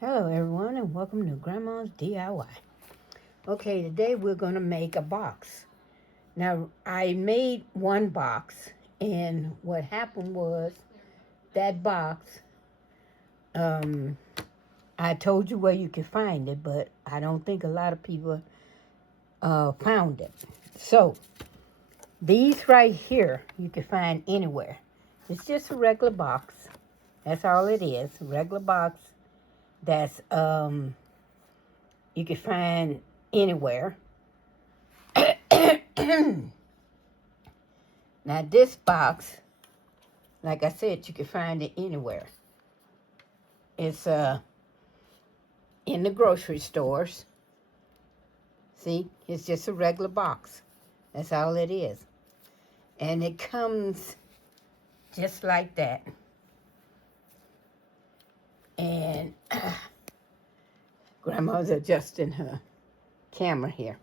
Hello everyone and welcome to Grandma's DIY. Okay, today we're going to make a box. Now I made one box and what happened was that box, um, I told you where you could find it, but I don't think a lot of people found it. So these right here you can find anywhere. It's just a regular box. That's all it is, a regular box that's you can find anywhere. Now this box, like I said, you can find it anywhere. It's in the grocery stores. See, it's just a regular box. That's all it is. And it comes just like that. And Grandma's adjusting her camera here.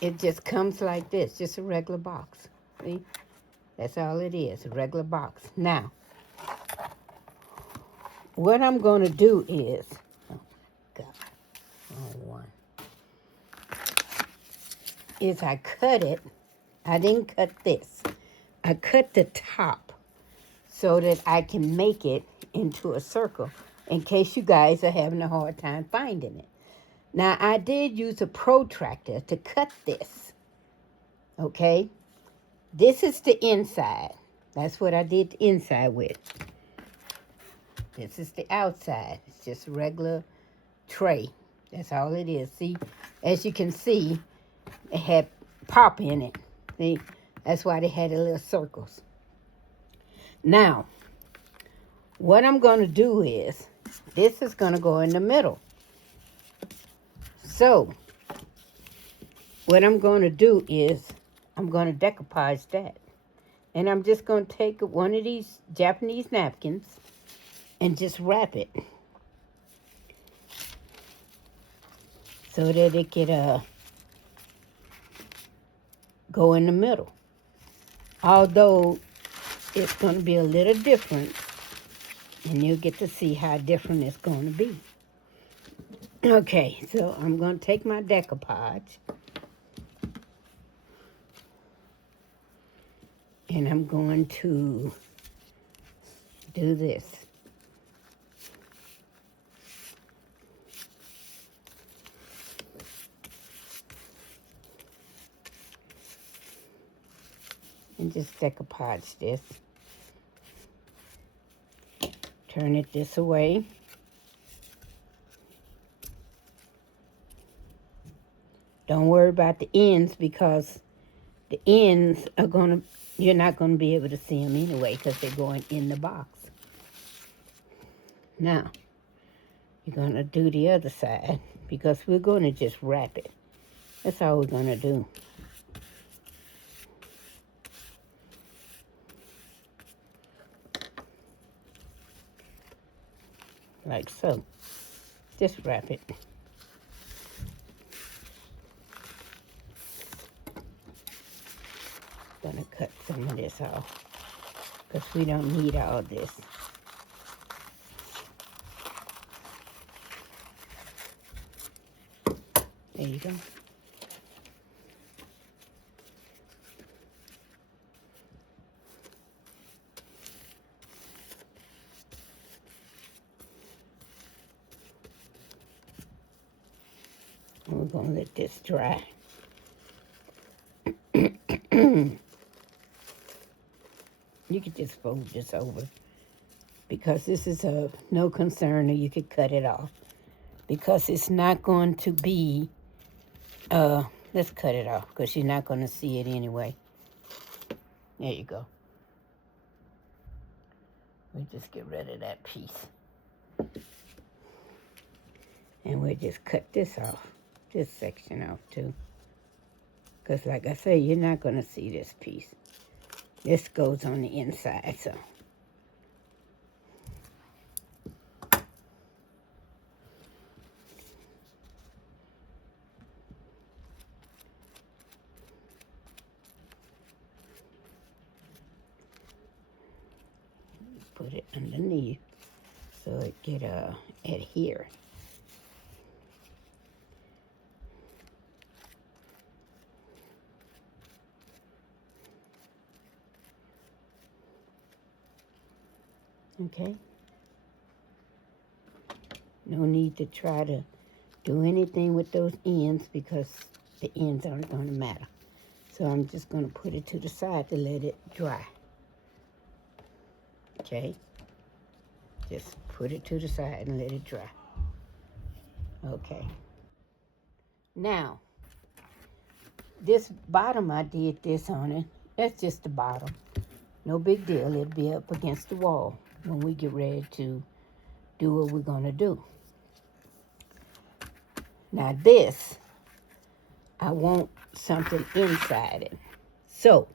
It just comes like this, just a regular box. See? That's all it is, a regular box. Now, what I'm going to do is, oh my God, wrong one, is I cut it. I didn't cut this. I cut the top so that I can make it into a circle in case you guys are having a hard time finding it. Now, I did use a protractor to cut this, okay? This is the inside. That's what I did the inside with. This is the outside. It's just a regular tray. That's all it is. See, as you can see, it had pop in it. See, that's why they had the little circles. Now, what I'm going to do is, this is going to go in the middle. So, what I'm going to do is, I'm going to decoupage that. And I'm just going to take one of these Japanese napkins and just wrap it. So that it could go in the middle. Although, it's going to be a little different. And you'll get to see how different it's going to be. Okay, so I'm going to take my decoupage. And I'm going to do this. And just decoupage this. Turn it this way. Don't worry about the ends because the ends are you're not going to be able to see them anyway because they're going in the box. Now, you're going to do the other side because we're going to just wrap it. That's all we're going to do. Like so. Just wrap it. Gonna cut some of this off because we don't need all this. There you go. And we're gonna let this dry. You could just fold this over because this is a no concern, or you could cut it off because it's not going to be, let's cut it off because you're not going to see it anyway. There you go. We'll just get rid of that piece. And we'll just cut this off, this section off too. Because like I say, you're not going to see this piece. This goes on the inside, so. Put it underneath. so it get adhere. Okay. No need to try to do anything with those ends because the ends aren't going to matter. So I'm just going to put it to the side to let it dry. Okay. Just put it to the side and let it dry. Okay. Now, this bottom, I did this on it. That's just the bottom. No big deal. It'll be up against the wall when we get ready to do what we're going to do. Now this, I want something inside it. So,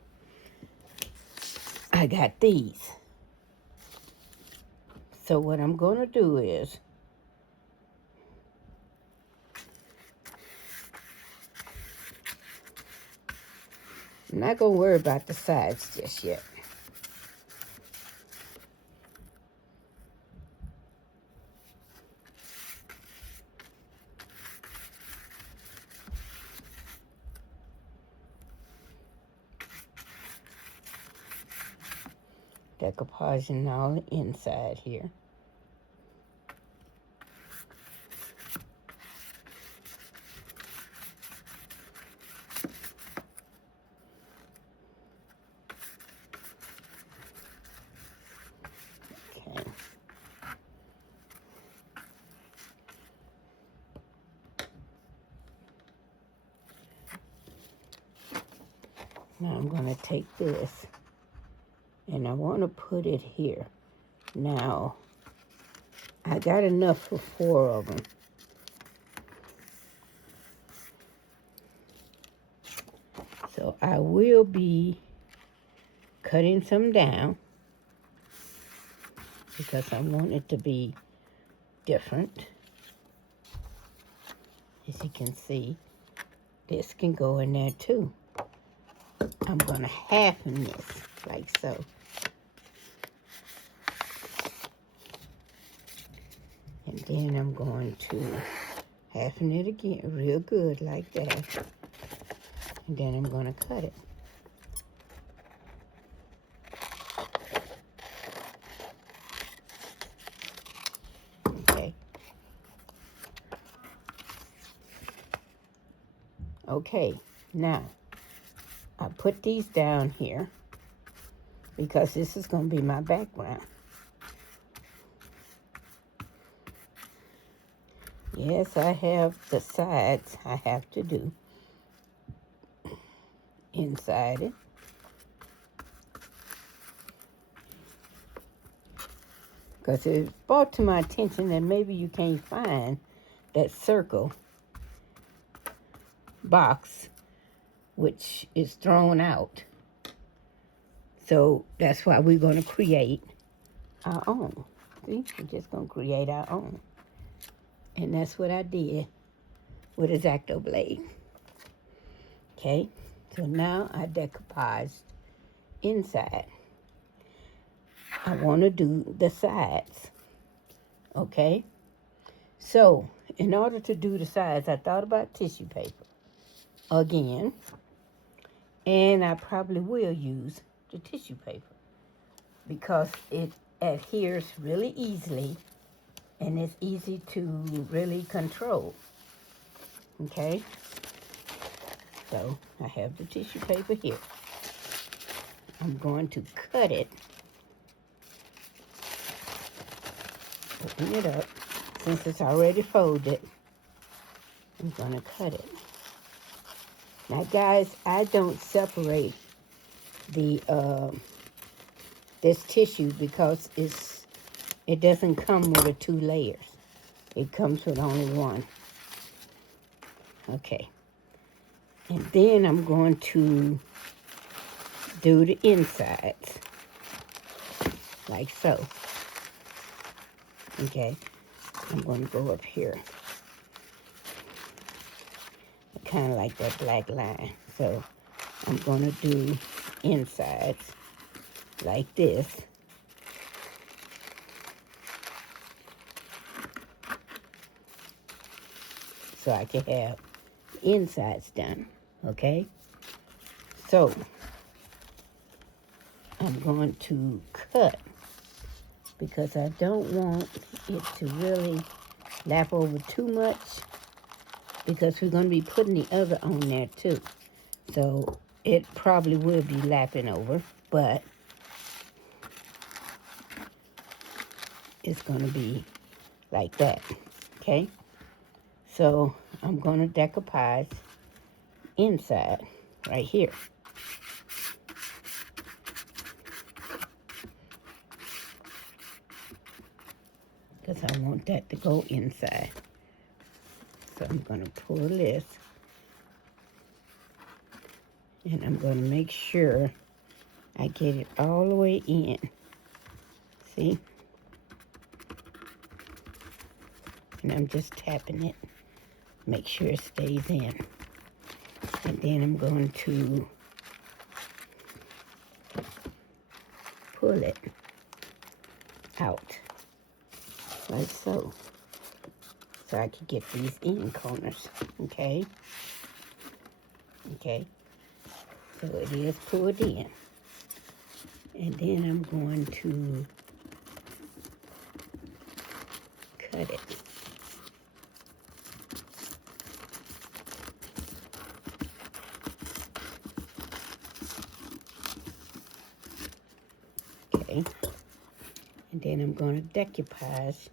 I got these. So what I'm going to do is, I'm not going to worry about the sides just yet. Decoupaging all the inside here. Okay. Now I'm going to take this and I want to put it here. Now, I got enough for 4 of them. So I will be cutting some down because I want it to be different. As you can see, this can go in there too. I'm going to halfen this like so. And then I'm going to halfen it again real good like that. And then I'm going to cut it. Okay. Okay, now I put these down here because this is going to be my background. Yes, I have the sides I have to do inside it. Because it brought to my attention that maybe you can't find that circle box which is thrown out. So that's why we're going to create our own. See, we're just going to create our own. And that's what I did with a X-Acto blade. Okay, so now I decoupaged inside. I want to do the sides. Okay, so in order to do the sides, I thought about tissue paper again. And I probably will use the tissue paper because it adheres really easily and it's easy to really control. Okay, so I have the tissue paper here. I'm going to cut it, open it up. Since it's already folded, I'm going to cut it. Now guys, I don't separate the this tissue because it doesn't come with the 2 layers. It comes with only one. Okay. And then I'm going to do the insides like so. Okay. I'm going to go up here. Kind of like that black line. So I'm going to do insides like this. so I can have insides done. Okay? So I'm going to cut because I don't want it to really lap over too much because we're going to be putting the other on there too. So it probably will be lapping over, but it's going to be like that. Okay? So I'm going to decoupage inside right here. Because I want that to go inside. So I'm going to pull this. And I'm going to make sure I get it all the way in. See? And I'm just tapping it. Make sure it stays in. And then I'm going to pull it out. Like so. So I can get these end corners. Okay? Okay? So it is pulled in. And then I'm going to cut it. Okay. And then I'm going to decoupage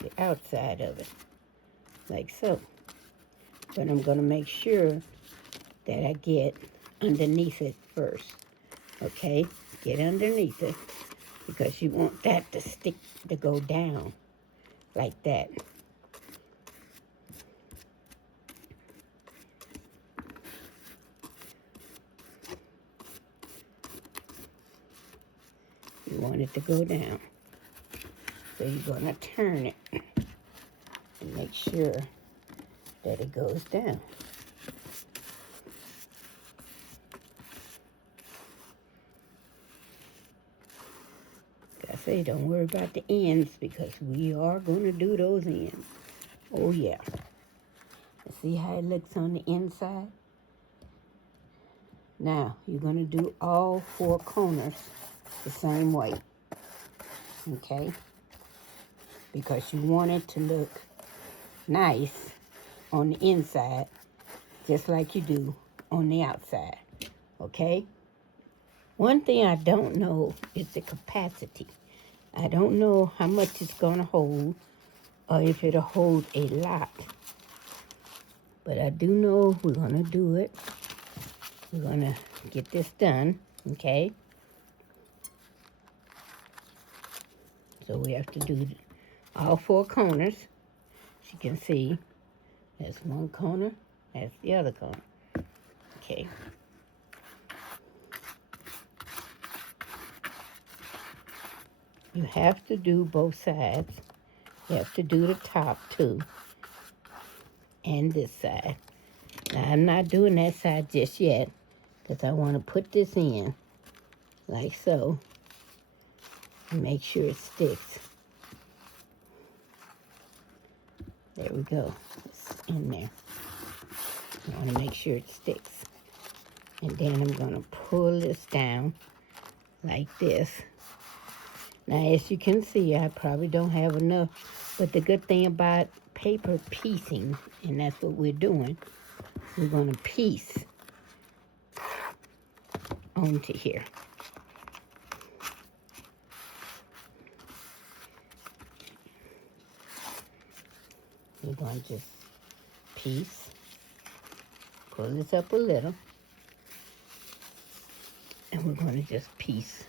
the outside of it. Like so. But I'm going to make sure that I get underneath it first. Okay? Get underneath it. Because you want that to stick, to go down. Like that. You want it to go down. So you're going to turn it and make sure that it goes down. Like I say, don't worry about the ends because we are going to do those ends. Oh yeah. See how it looks on the inside? Now, you're going to do all 4 corners the same way. Okay? Because you want it to look nice on the inside, just like you do on the outside. Okay? One thing I don't know is the capacity. I don't know how much it's going to hold or if it'll hold a lot. But I do know we're going to do it. We're going to get this done, okay? So we have to do all 4 corners. As you can see, there's one corner, that's the other corner. Okay. You have to do both sides. You have to do the top too. And this side. Now I'm not doing that side just yet because I want to put this in like so and make sure it sticks. There we go. It's in there. I want to make sure it sticks. And then I'm going to pull this down like this. Now, as you can see, I probably don't have enough. But the good thing about paper piecing, and that's what we're doing, we're going to piece onto here. We're going to just piece, pull this up a little, and we're going to just piece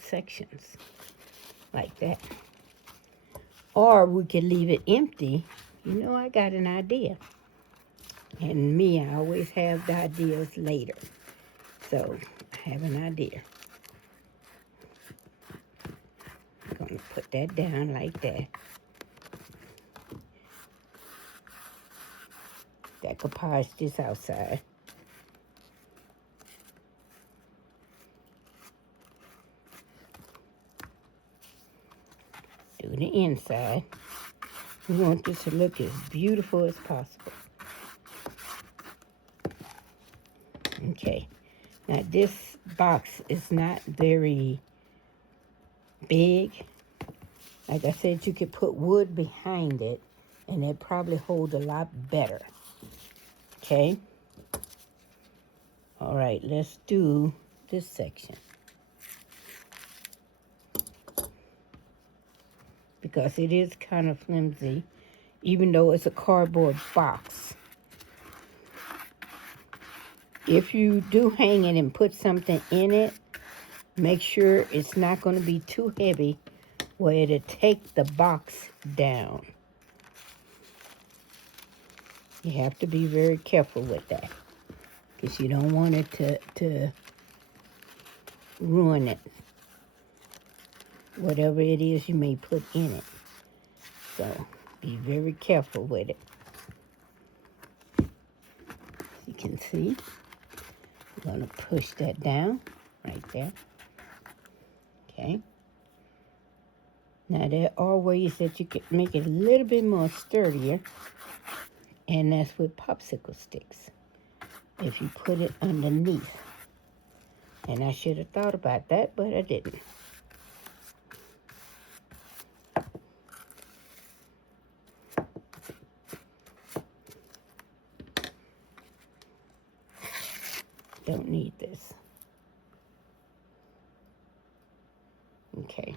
sections like that. Or we could leave it empty. You know, I got an idea. And me, I always have the ideas later. So, I have an idea. I'm going to put that down like that. Decoupage this outside. Do the inside. We want this to look as beautiful as possible. Okay. Now this box is not very big. Like I said, you could put wood behind it and it probably hold a lot better. Okay. All right, let's do this section. Because it is kind of flimsy, even though it's a cardboard box. If you do hang it and put something in it, make sure it's not going to be too heavy where it'll take the box down. You have to be very careful with that because you don't want it to ruin it, whatever it is you may put in it. So be very careful with it. You can see, I'm going to push that down right there. Okay. Now there are ways that you can make it a little bit more sturdier, and that's with popsicle sticks. If you put it underneath. And I should have thought about that, but I didn't. Don't need this. Okay.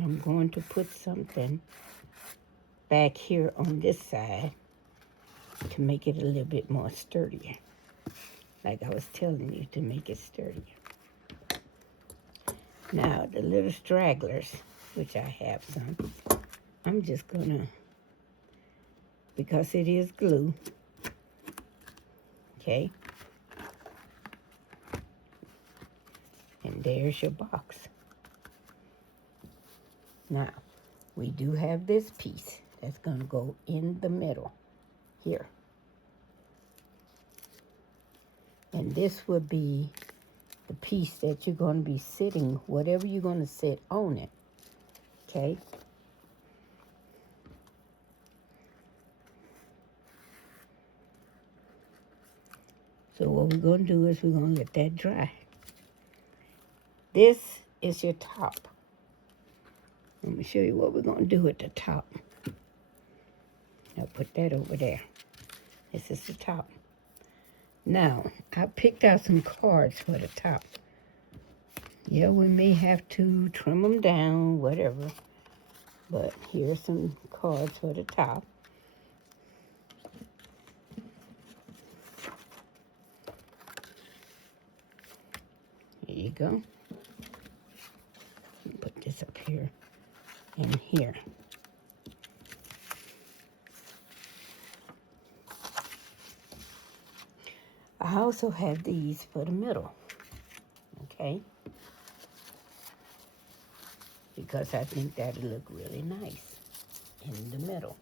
I'm going to put something back here on this side to make it a little bit more sturdier. Like I was telling you, to make it sturdier. Now, the little stragglers, which I have some, I'm just gonna, because it is glue, okay? And there's your box. Now, we do have this piece that's gonna go in the middle here. And this would be the piece that you're going to be sitting, whatever you're going to sit on it. Okay? So what we're going to do is we're going to let that dry. This is your top. Let me show you what we're going to do at the top. I'll put that over there. This is the top. Now, I picked out some cards for the top. Yeah, we may have to trim them down, whatever. But here's some cards for the top. Here you go. Put this up here and here. I also have these for the middle, okay? Because I think that'll look really nice in the middle.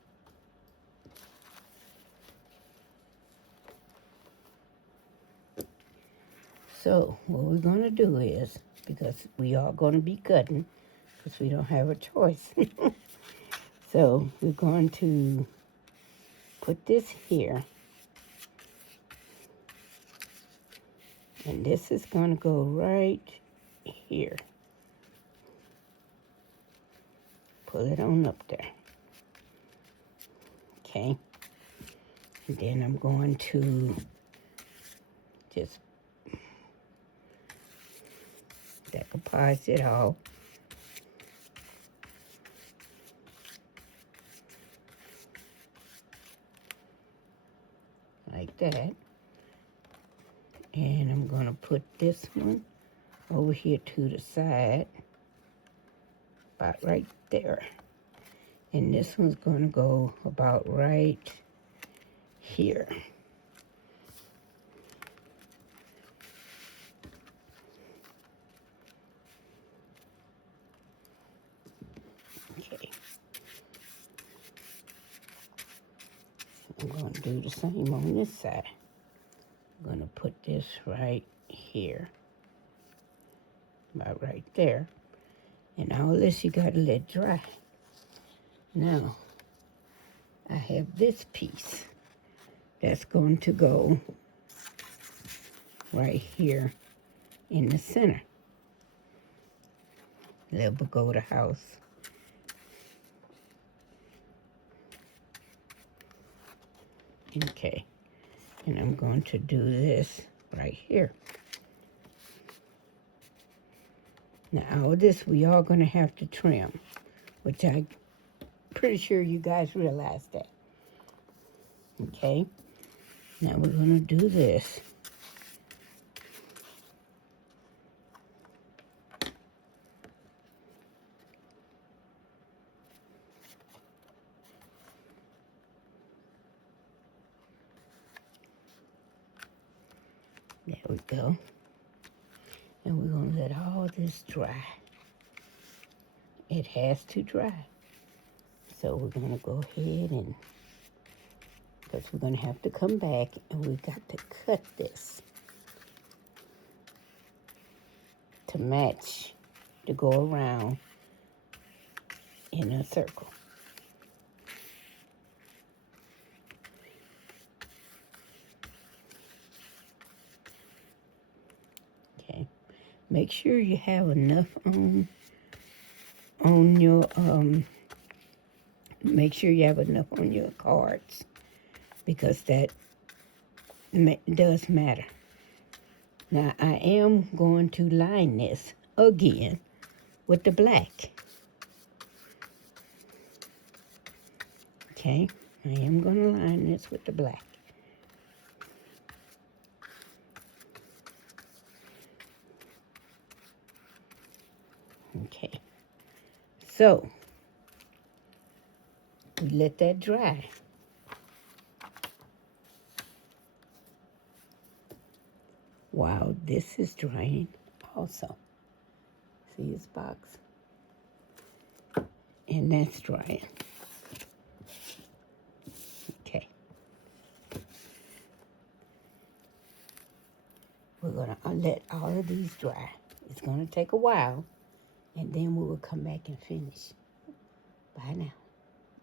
So what we're going to do is, because we are going to be cutting, because we don't have a choice. So we're going to put this here. And this is going to go right here. Pull it on up there. Okay. And then I'm going to just decoupage it all. Like that. And I'm going to put this one over here to the side, about right there. And this one's going to go about right here. Okay. I'm going to do the same on this side. I'm going to put this right here, about right there. And all this you got to let dry. Now, I have this piece that's going to go right here in the center. Little pagoda house. Okay, and I'm going to do this right here. Now, all this we are going to have to trim, which I'm pretty sure you guys realize that. Okay, now we're going to do this. There we go. And we're going to let all this dry. It has to dry. So we're going to go ahead and, because we're going to have to come back and we've got to cut this to match, to go around in a circle. Okay. Make sure you have enough on your make sure you have enough on your cards, because that does matter. Now I am going to line this again with the black. Okay, I am going to line this with the black. Okay, so we let that dry. While this is drying also. See this box? And that's drying. Okay. We're going to let all of these dry. It's going to take a while, and then we will come back and finish. Bye now.